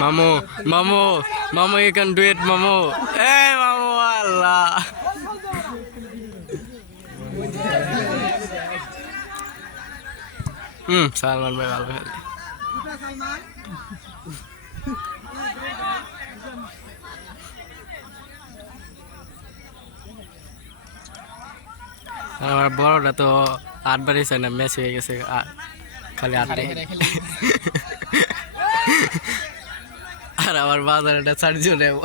মামু মামু মামু, you can do it, মামু। এই মামু, আল্লাহ। হুম সালমান ভাই ভালো খেলে। আমার বড়টা তো আটবারই চাই না ম্যাচ হয়ে গেছে খালি আটটাই আর আমার বাজারটা চারজনে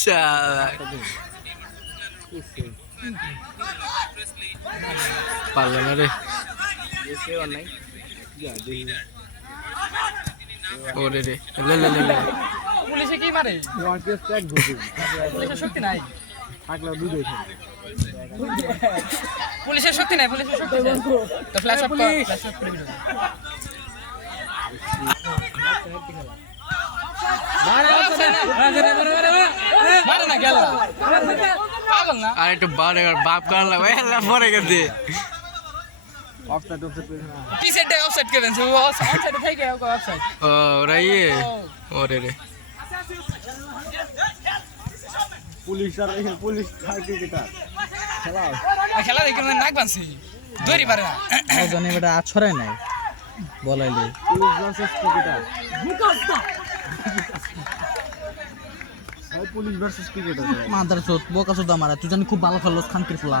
শালা। না রে। ওরে রে লে লে লে লে পুলিশে কি মারে পুলিশের শক্তি নাই পুলিশের শক্তি নাই পুলিশের শক্তি নাই তো ফ্ল্যাশ কর ফ্ল্যাশ অফ করে দিও মারে না গেল পাগল না আর একটু বাড়ে বাপ করলাম এলা পরে গেছে টি সেটে অফসাইড করবেন সে অফসাইড থেকে অফসাইড ও ওরা ইয়ে? ওরে রে। পুলিশ আর পুলিশ ক্রিকেটার। খেলা খেলা দেখে মানে নাক বানছি দৌড়ি পারে না। জনে বেটা আছরে নাই বলাইলে। Police versus cricketer. Police versus cricketer. Mother চোত বোকা চোদ আমার তুই জানি খুব ভালো খেলো খানকির ফুলা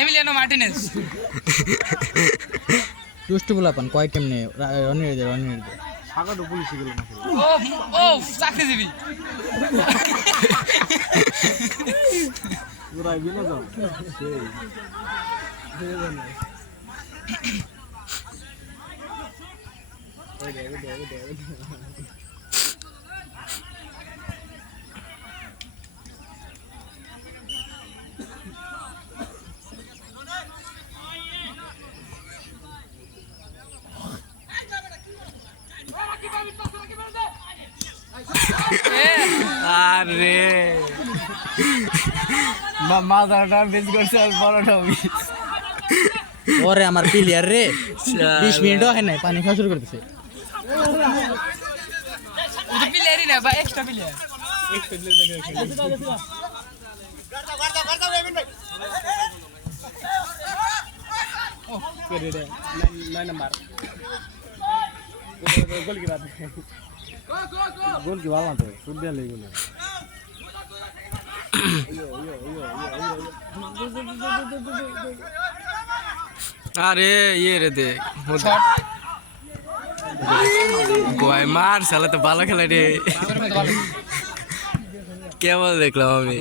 এমিলিয়ানো মার্টিনেজ দুষ্ট বলা পান কয় কেমনে রনির দে রনির দে। সাগাটো পুলিশ গেল না ও ও চাকরিজীবী। পুরাই বিনোদন। আরে। মাথাটা মিস করছে আর বড়টা মিস ওরে আমার প্লেয়ার রে। বিশ মিনিটও হয় নাই পানি খাওয়া শুরু করতেছে প্লেয়ারই না বা এক্সট্রা প্লেয়ার গোল কি বাদ গোল কি ভালো না তো শুট লেগে না আরে ইয়ে রে দে গোয়াই মার সালা তো ভালো খেলা রে। কেবল দেখলাম আমি?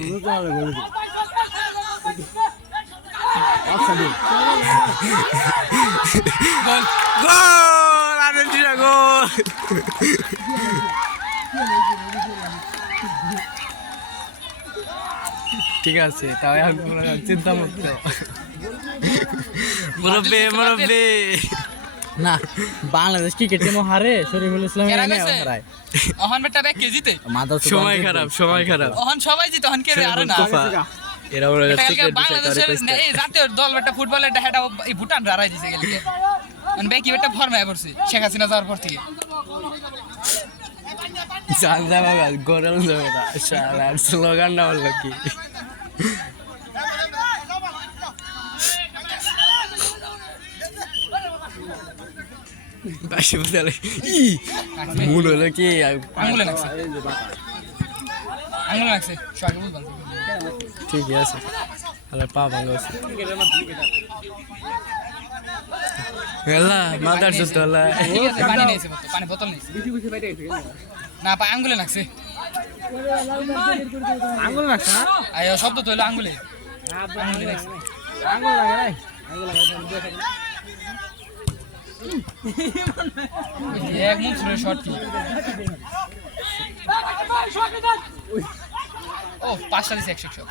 Goal goal! Argentina goal! ঠিক আছে তাও এখন চিন্তা মুক্ত মুরব্বী মুরব্বী না বাংলাদেশ ক্রিকেট টিমও হারে শরীফুল ইসলাম? হারায়। অহন বেটা ব্যাগ কে জিতে? মাদার সময় খারাপ সময় খারাপ। অহন সবাই জিতে অহন কে রে আরে না। এরা ওরা এটা ক্রিকেট বাংলাদেশের এই জাতীয় দল বেটা ফুটবলের হেটা এই ভুটান হারাই দিছে কালকে মানে ব্যাকি বেটা ফর্মে পড়ছে শেখ হাসিনা যাওয়ার পর থেকে। জান যাবে না গরল যাবে না শালা স্লোগান না বলল কি? বাসি বলে ই মূল হলো কি আঙুলে লাগছে আঙুলে লাগছে সবাই বুঝবান ঠিকই আছে তাহলে পা ভালো আছে হেলা মাদার সুস্থ হলা ঠিক পানি নিয়েছে পানি বোতল নিয়েছে না পা আঙ্গুলে লাগছে আঙুল লাগছে আয় শব্দ তো হলো আঙ্গুলে আঙ্গুলে লাগছে আঙুল লাগে আঙুল লাগে এক মুখ ছুড়ে শর্ট কি ও পাঁচটা দিছে একশো একশো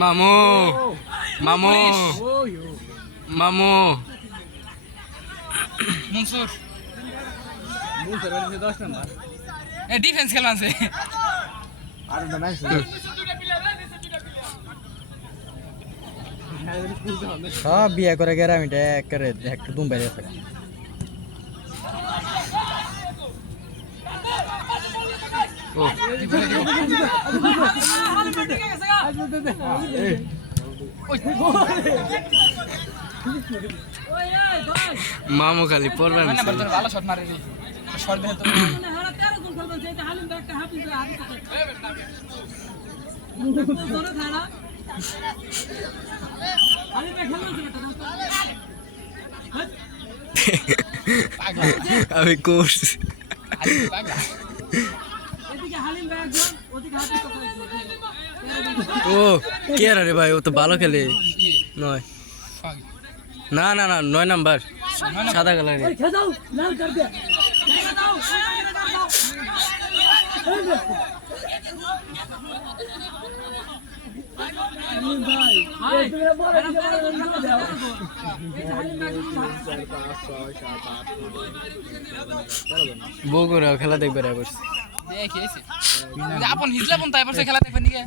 মামু মামু। মনসুর। এ ডিফেন্স খেলা আছে আর একটা ম্যাচ সব বিয়ে করে গেরা আমি একেবারে একটা দুম বেড়ে আছে ও মামু খালি পড়বেন মানে নাম্বার তোর ভালো শট মারে আমি পাগলা ও, কে রে ভাই, ও তো ভালো খেলে। নয়। না না না, নয় নাম্বার। সাদা কালার বগুড়া খেলা দেখবে রে বসে দেখে আপন হিজলা পন তাই খেলা দেখবেন নিকে?